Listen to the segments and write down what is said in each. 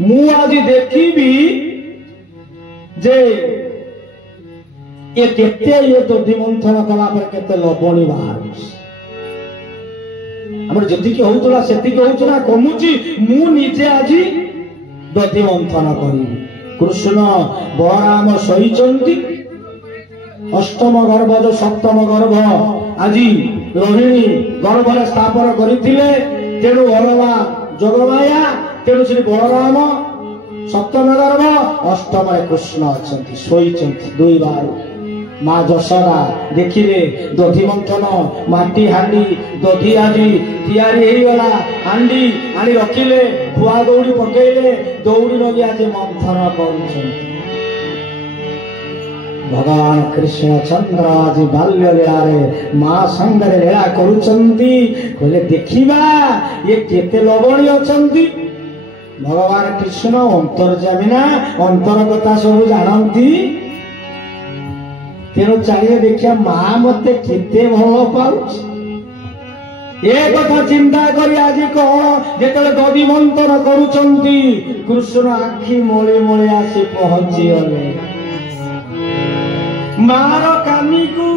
मु आज देखी जे ये केते ये दधि मंथन कला पर केते लवणी बाहर हमर जति के होउतला सेति के होउतना कमुची मु निजे आजी दधि मंथन करी कृष्ण बलराम सहीचंती अष्टम गर्भ जो सप्तम गर्भ आज रोहिणी गर्भ में स्थापन करथिले तेणु अलवा जोगमाया तेणु श्री बलराम सप्तम गर्भ अष्टम कृष्ण अच्छा शोचंती दुई बार माँ जशोदा देखिले दधि मंथन माटी हांडी दधि आज या हांडी आनी रखिले खुआ दौड़ी पकईले दौड़ी लगे आज मंथन कर भगवान कृष्ण चंद्र आज बाल्य लीला माँ संगे लीला करुले देखा ये केते लवणी अछंती भगवान कृष्ण अंतर्जामी ना अंतर कथा सब जानती तेणु चाहिए देखिया माँ मत केते भल पाउछ ए कथा चिंता करी आज कौन जेतले दधि मंथन करुचंती कृष्ण आखि मोली मोली आसी पहुंची गले मार कानी को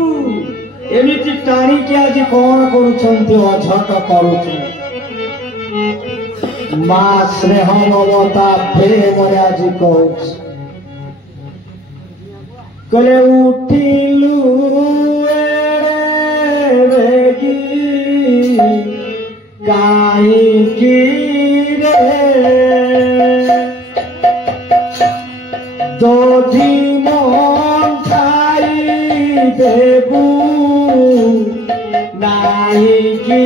एमिति टाणी के आज कौन करुचंती अझट करुछ माँ स्नेह ममता प्रेम आज कहूछ कले उठिलु बेगी काई की रे दधि मंथाई देबू नाई की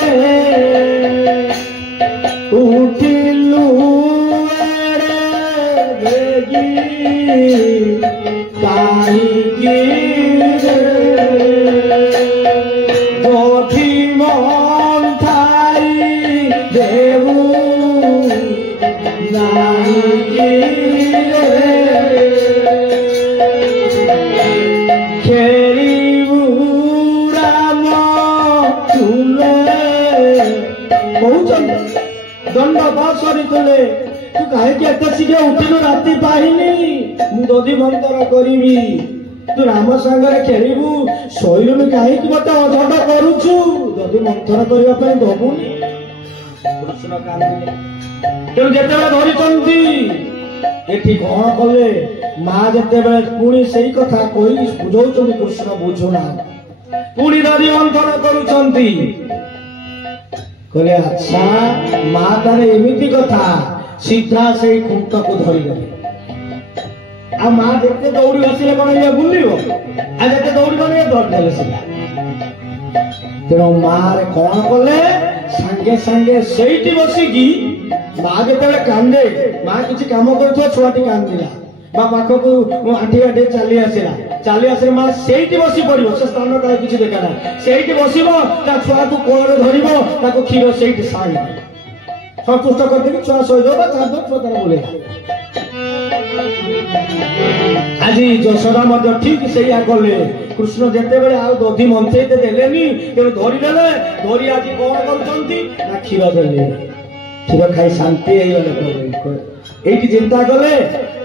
रे उठिलु बेगी दधि मंथाई देबू खेलू राम तुले दंड बसरी तुले तू कहीं एत शीघ्र उठिलु राति पाहिनी मु दधि मंथन करी तू राम सांगरे खेलू शैलुनी कहीं मत अझट करुचु दधि मंथन करने दबुनी कृष्ण कांदिले तेणु जिते धरी एठी कौन कले माँ जिते पुणी से कथा कही बुझाऊँ कृष्ण बुझुना पुणी दधि मंथन करुचंती कहले अच्छा माँ तारे एमिति कथा सीधा से खुंट को धरीदेले आ माँ जिते दौड़ी बसिले कौन ये बुलियो आ जिते दौड़ी बने धरदेले सीधा तेणु माँ रे कौन कले सांगे सांगे सेठी बसिकी माँ जिते कांदे माँ किसी काम कर छुआटी कांदिला बा पाख को आठी आठी चली आसला माँ सेठी बसी पड़ो से स्थान काल किसी देखा ना सेठी बस छुआ को कोल धर क्षीर से संतुष्ट करदे छुआ शोद छुआ तार बोले आज यशोदा ठीक से कले कृष्ण जिते बड़े आ दधि मंथे देलेनी तेणु धरीदेले धरी आज कौन कर क्षीर देले क्षीर खाई शांति ये चिंता कले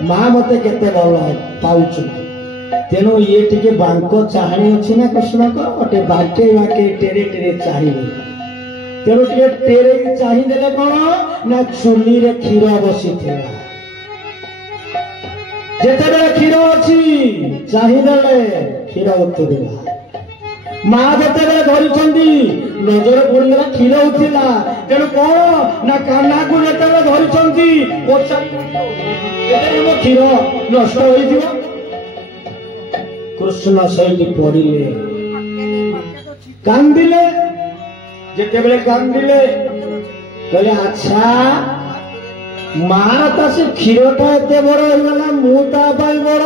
माँ मत केते भल पाउछ तेणु ये टिके बांक चाहणी अच्छी ना कृष्ण को गोटे बाके बाके टेरे टेरे चाहिए तेणु टे टेरे चाहिए कौन ना चुली रे क्षीर बसी जिते क्षीर अच्छी चाहिए क्षीर उतरिला माँ जिते धरी नजर पड़गला क्षीर उठिला तेणु कौन ना काना को जिते धरी क्षीर नष्ट हो कृष्ण सही पड़िले कांदिले जिते कांदिले कहले अच्छा माँ ता से क्षीरटा एत बड़ होगा मुटा बड़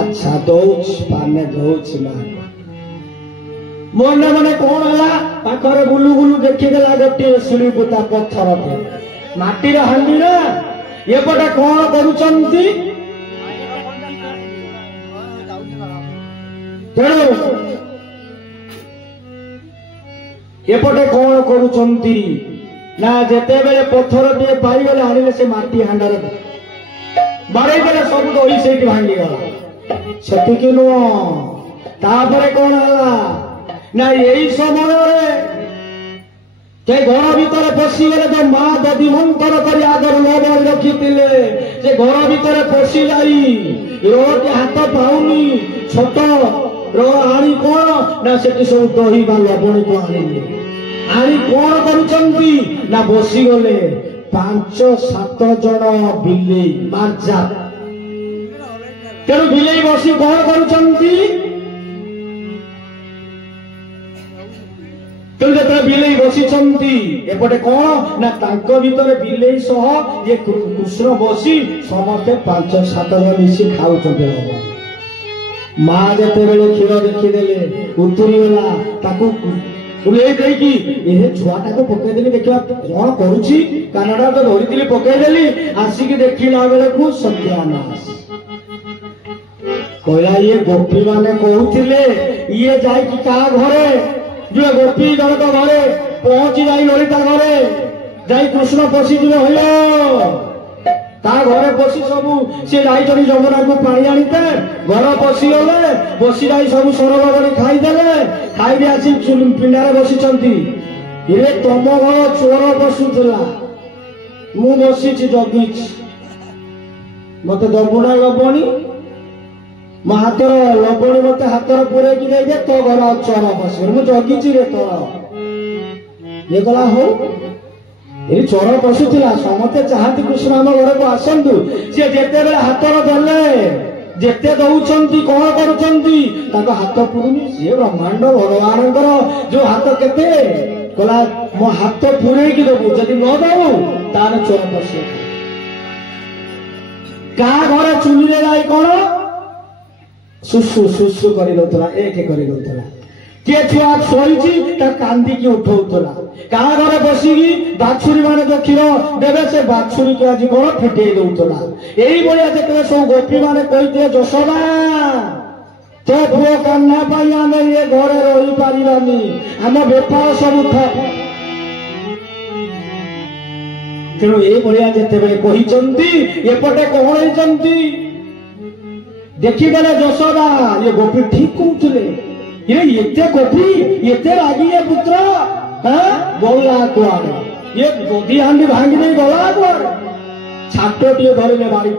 अच्छा दौच पाने दौच माँ मन मन कौन है पाखरे बुलू बुलू देखीदेला गोटे शिड़ी पोता पत्थर माटी हांडी ना एपटे कौन करुचंती एपटे कौन करुचंती ना जेते बेले पत्थर टे पाई गले आनिले से माटी हांडर बाड़े देले सब दही सेठी भांगी गला सेतिक नो तापरे कोन हला ना यही समय रे ते घर भीतर पशि गले तो माँ ददी मंत्र कर आगर लबल रखी से घर भीतर पशि जाई रोटी हाथ पाऊनी छोट रो आनी कौन ना से सब दही बा लबणी को आनी कौन करुचंती ना बसी गले 5-7 जन बिलेई मार्जा तेणु बिलेई बसी कौन करुचंती बिलेई बसी एपटे कौन ना भीतर बिलेई सह ये कृष्ण बसी समस्ते 5-7 जन मिसी खाऊ माँ जिते बेले क्षीर देखीदे उतरी गला छुआटा को पकईदेली देखा कौन करुची कानडा तो धरी पकईदेली आसिक देखला बेले को सत्यानाश कहला ये गोपी माने कहते ये जाकि क्या घरे जो गोपी जनक घरे पहुंची जाई ललिता घरे जाई कृष्ण पशि ता घरे पशि सबू सी जाई जमुना को पानी आनीते घर पशि गले बसी जाई सब सरबर खाईदे खाई आसी पिंडारे बसी ये तुम घर चोर बसुला मु बसी जगी मत दबुना लबणी मो हाथर लबणी मत हाथर पूरे दे तो घर चोर बस मुझे जगी रे तोर ये गला हो ये चोर पशुला समस्ते चाहती कृष्ण आम घर को आसतु सी जिते बेले हाथर देले जेते दौरान कौन कर हाथ पुरुनी सी ब्रह्मांड भगवान जो हाथ केते कहला मो हाथ पूरे देबू जदि न दबू तार चोर पश क्या घर चुली जाए कौन सुसु सुसु कर किए छुआ शोची कांदिकी उठौला क्या घर बसिकी बाछुरी मान जो क्षीर देवे से बाछुरी को आज कौन फेटे दौला यही भाया जिते सब गोपी मैंने कहते जशोदा तो पुओ कान्हा आम ये घरे रही पारानी आम बेपार सब तेणु ये भाया जिते कहते एपटे कौन होती देखीदेले जशोदा ये गोपी ठीक कहते ये गोपी ये रागी ये पुत्र गला कुआड़े ये गोदी हांडी भांगी नहीं गला कुआड़े छाटटे धरले बाड़ी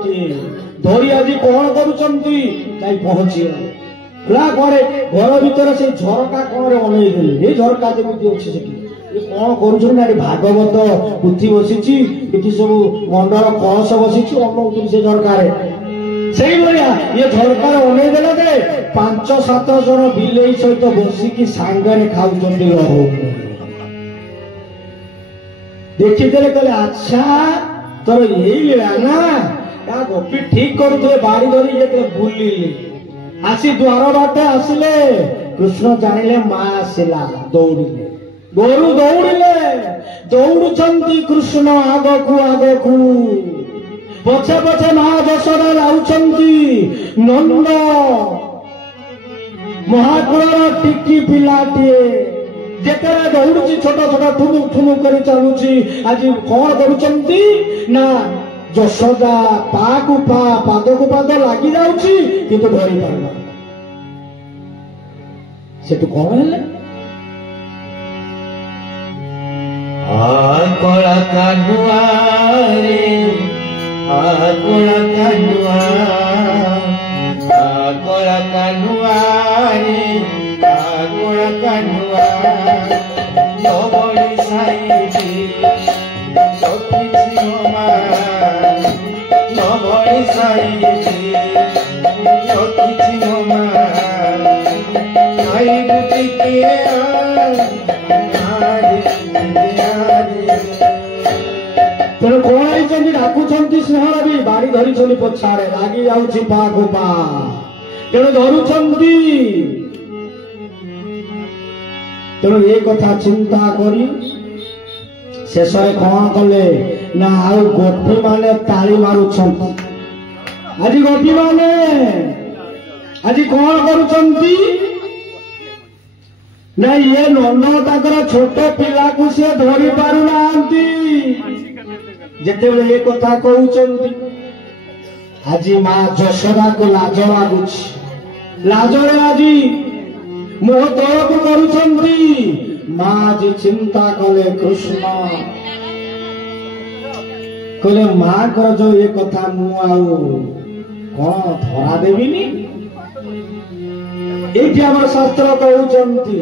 धरी आज कौन करुचंती पहुंची घरे घर भीतर से झरका कौन अनेदेले ये झरका जमी अच्छी से कौन कर भागवत पुथी बसी सब मंडल कलश बसी अनौती से झरकार से ये झरकार अनेदेले दे 5-7 जन बिलेई सहित बसिकी सांगरे खाऊ देखीदे कहले अच्छा तोर यही लीला ना क्या गोपी ठीक करुए बाड़ी धरी ये बुलिले आसी द्वार बाटे आसिले कृष्ण जानिले माँ आसिला दौड़िले गोरु दौड़िले दौड़ुचंती कृष्ण आगकू आगकू पछे पछे माँ जशोदा जाउचंती नंद महाकुल टिकी पिलाटीए जेते दौड़ी छोट छोट ठुमुक ठुमुक कर चलुची आज कौन करुचंती ना जशोदा पाकू पा पाद को पाद लगी जाउची किंतु धरी पारना सेटु कौन है आकोला कानुआ रे आकोला कानुआ आकोला कानुआ रे आकोला कानुआ नबड़ी साईटी सखी मामा नबड़ी साईटी सखी मामा आई बुटी के तेणु कौन आई डाकुंट स्नेहर भी बाड़ी धरी पछाड़े लगी जाऊँगी पाखो पा तेणु धरुंच तेणु ये कथा चिंता करी शेष कौन कले ना आउ गोपी माने ताली मारुंच आज गोपी माने आज कौन करुंच ना ये नंद ताकर छोट पिला को सी धरी पारु नांती जेतेबेले ये कथा कहउचंती आज मां यशोदा को लाज लागुछ लाजरे आज मोह तलक करुचंती मां आज चिंता कले कृष्ण कहले मां कर जो ये कथा मु आउ कौन धरा देविनी एठी हमर शास्त्र कहउचंती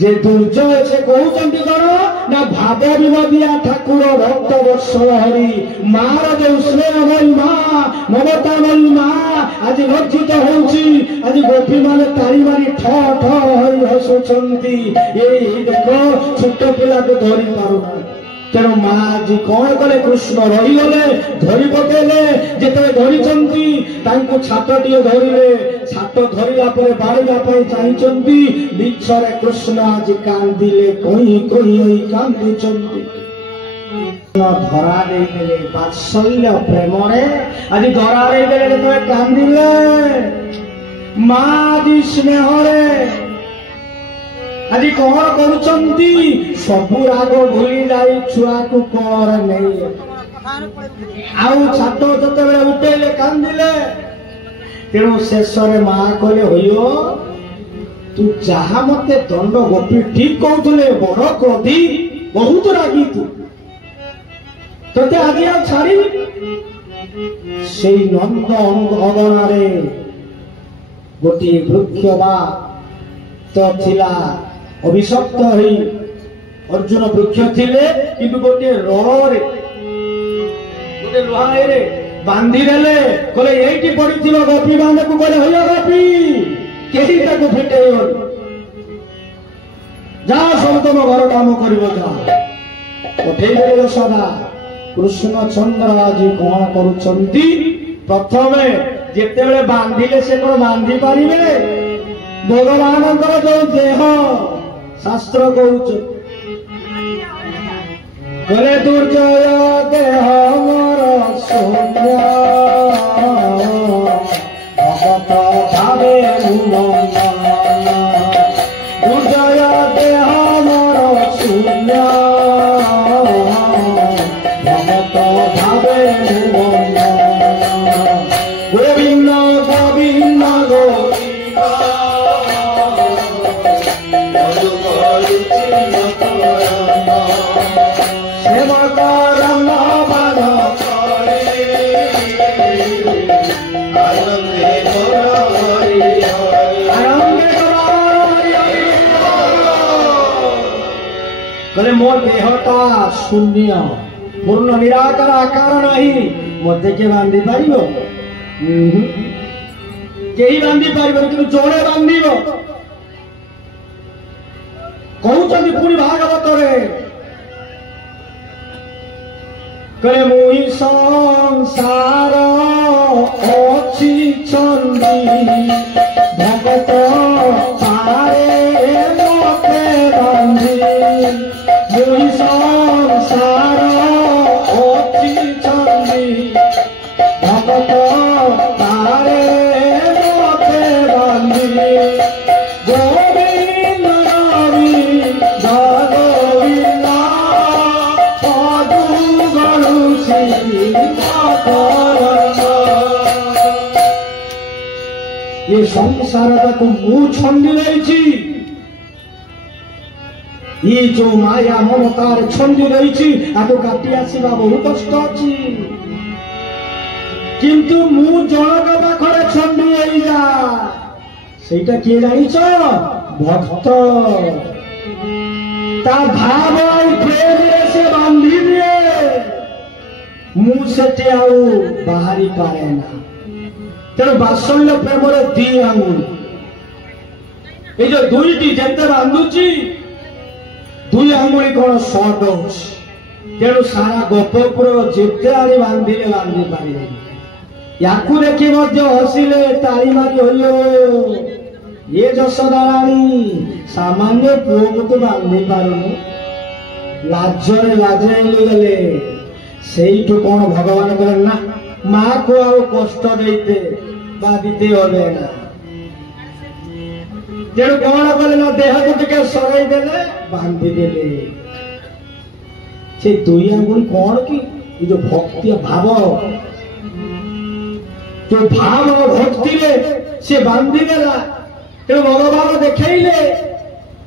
जे दुर्जय से कहउचंती करो ना भाव विनोदिया ठाकुर भक्त वत्सल हरि मार जो स्नेहमयी मां ममतामयी मां आज लज्जित होउची आज गोपी माने तारी मारी ठ ठ हरि हसुचंती ए देखो छोट पिला को धरि पारुना तेणु मां आज कौन कले कृष्ण रही गले धरी पकेले जेते धरिचंती तांको छातटिए धरिले छात धरिला परे बाड़ीला पई चाहिचंती निचरे कृष्ण आज कांदिले कोई कोई कांदिचंती धरा दे देले वात्सल्य प्रेमरे आज धरा दे देले तो कांदिले मां आज स्नेहरे आज कौन करुचंती सबु राग भूली जाई छुआ को कर नहीं आउ छात जतेबेले उठेले कांदिले तेणु शेष में मां कहले होइयो तू जहा मते दंड गोपी ठीक कहतुले बड़ क्रोधी बहुत रागी तू तते आज आ छाड़ी से नंद अगणारे गोटे वृक्ष बा तो थिला अभिशप्त होई अर्जुन वृक्ष थिले किंतु गोटे रे गोटे लोहारे रे बांधी देले कहले एठी पड़िथिलो गोपी बांधे को कहले होया गोपी केही ताको फिटेई गल जा सब तुम घर काम करिवो जा उठेई देले यशोदा कृष्ण चंद्र आज कौन करुचंती प्रथमे जेतेबेले बांधिले से कोन बांधी पारिबे भगवानଙ୍କର जो देह शास्त्र कहउछ गले दुर्जय देह मोर शून्य भगत भावे दुर्जय देह मोर शून्य भगत भावे गोविंद गोविंद कहले मोर देहटा शून्य पूर्ण निराकार आकार नहीं मते के बांधी पारिबो केही बांधी पारिबो कि जोड़े बांधिबो कहउचंती पुरी भागवत रे कहले मुई संसार अछि चंदी भगत पारे मते बांधी मुई संसार अछि चंदी भगत पारे मते बांधी गोविंद गोविंद गोविंद पदु गणुसी ये संसार को मु छंदी रही ये जो माया ममतार छंदी रही आको काटी आसवा बहुत कष्ट अच्छी किंतु मु जनक पाखरे छंदी होई जा सेटा किए जानिछ भक्त ता भाव प्रेम से बांधी दिए मु सेटे आउ बाहरी पारे ना तेणु बात्सल्य प्रेम दी आंगुल ये जो दुईटी जेते बांधुची दुई आंगुली कौन सर्ट हो तेणु सारा गोपपुर जेते आनी बांधिले बांधी पारे या देखी हसिले ताली मारी हो ये यशोदा राणी सामान्य पुओ को तो बांधी पारुनु लाजरे लाजरे गले से कौन भगवान कहले ना माँ को आउ कष्ट देते ବାଧିତେ হবে ନା। ତେଣୁ କଣ କଲେ ନା ଦେହକୁ ଟିକେ ସରେଇ ଦେଲେ ବାନ୍ଧି ଦେଲେ। ସେ ଦୁଇ ଆଙ୍ଗୁଳି କଣ କି ଏ ଯୋଉ ଭକ୍ତି ଭାବ, ଯୋଉ ଭାବ ଭକ୍ତିରେ ସେ ବାନ୍ଧି ଦେଲା। ତେଣୁ ଭଗବାନ ଦେଖେଇଲେ।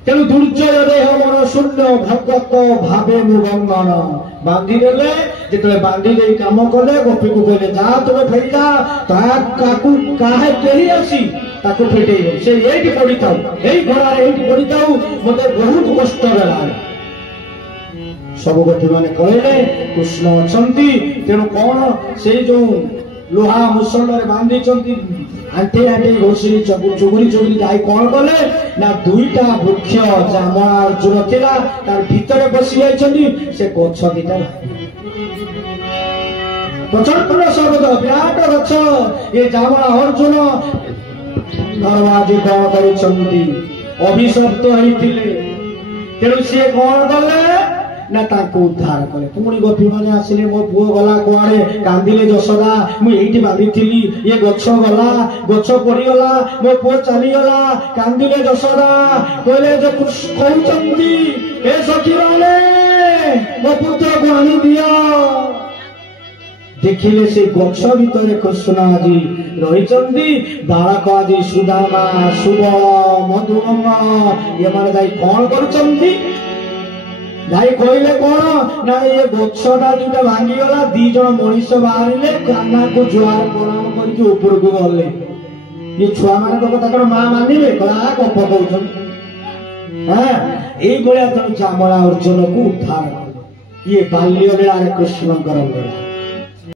ତେଣୁ ଦୁର୍ଜୟ ଦେହ ମନ ଶୂନ୍ୟ ଭଗତ ଭାବେ ମୁଗଙ୍ଗନ ବାନ୍ଧି ଦେଲେ। ଯେତେବେଳେ ବାନ୍ଧି ଦେଇ କାମ କଲେ ଗୋପୀକୁ କହିଲେ ଯା ତୁମେ ଫେରିଯା, ତାକୁ କାହା କେହି ଆସି ତାକୁ ଫେଟେଇବେ, ସେ ଏଇଠି ପଡିଥାଉ, ଏଇ ଘୋଡାରେ ଏଇଠି ପଡିଥାଉ, ମତେ ବହୁତ କଷ୍ଟ ହେଲା। ସବୁ ଗୋପୀ ମାନେ କହିଲେ କୃଷ୍ଣ ଅଛନ୍ତି। ତେଣୁ କଣ ସେଇ ଯୋଉ ଲୁହା ମୁସଳରେ ବାନ୍ଧିଛନ୍ତି ଆଣ୍ଠେଇ ଆଣ୍ଠେଇ ଘୋଷି ଚୁଗୁରି ଚୁଗୁରି ଯାଇ କଣ କଲେ ନା ଦୁଇଟା ବୃକ୍ଷ ଜାମଣା ଅର୍ଜୁନ ଥିଲା ତାର ଭିତରେ ବସି ଯାଇଛନ୍ତି। ସେ ଗଛ ଦିଟା ପ୍ରଚଣ୍ଡ ଶବ୍ଦ ବିରାଟ ଗଛ, ଏ ଜାମଣା ଅର୍ଜୁନ ଧର୍ମାଜି କଣ କରିଛନ୍ତି ଅଭିଶପ୍ତ ହେଇଥିଲେ। ତେଣୁ ସିଏ କଣ କଲେ ନା ତାଙ୍କୁ ଉଦ୍ଧାର କଲେ। ପୁଣି ଗୋପୀ ମାନେ ଆସିଲେ ମୋ ପୁଅ ଗଲା କୁଆଡେ, କାନ୍ଦିଲେ ଯଶୋଦା ମୁଁ ଏଇଠି ବାନ୍ଧିଥିଲି, ଏ ଗଛ ଗଲା, ଗଛ ପଡିଗଲା, ମୋ ପୁଅ ଚାଲିଗଲା, କାନ୍ଦିଲେ ଯଶୋଦା। କହିଲେ ଯେ କହୁଛନ୍ତି ଏ ସଖୀ ମାନେ ମୋ ପୁତ୍ରକୁ ଆଣିଦିଅ। ଦେଖିଲେ ସେ ଗଛ ଭିତରେ କୃଷ୍ଣ ଆଜି ରହିଛନ୍ତି। ବାଳକ ଆଜି ସୁଦାମା ସୁବଳ ମଧୁମନ ଏମାନେ ଯାଇ କଣ କରୁଛନ୍ତି, ଭାଇ କହିଲେ କଣ ନା ଏ ଗଛଟା ଯୋଉଟା ଭାଙ୍ଗିଗଲା, ଦି ଜଣ ମଣିଷ ବାହାରିଲେ, କାହ୍ନାକୁ ଜୁହାର ପ୍ରଣାମ କରିକି ଉପରକୁ ଗଲେ। ଏ ଛୁଆ ମାନଙ୍କ କଥା କଣ ମା ମାନିବେ? ଗପ କହୁଛନ୍ତି। ଏଇଭଳିଆ ତେଣୁ ଜାମଳା ଅର୍ଜୁନକୁ ଉଦ୍ଧାର କଲେ। ଇଏ ବାଲ୍ୟ ଲୀଳାରେ କୃଷ୍ଣଙ୍କର ଲୀଳା।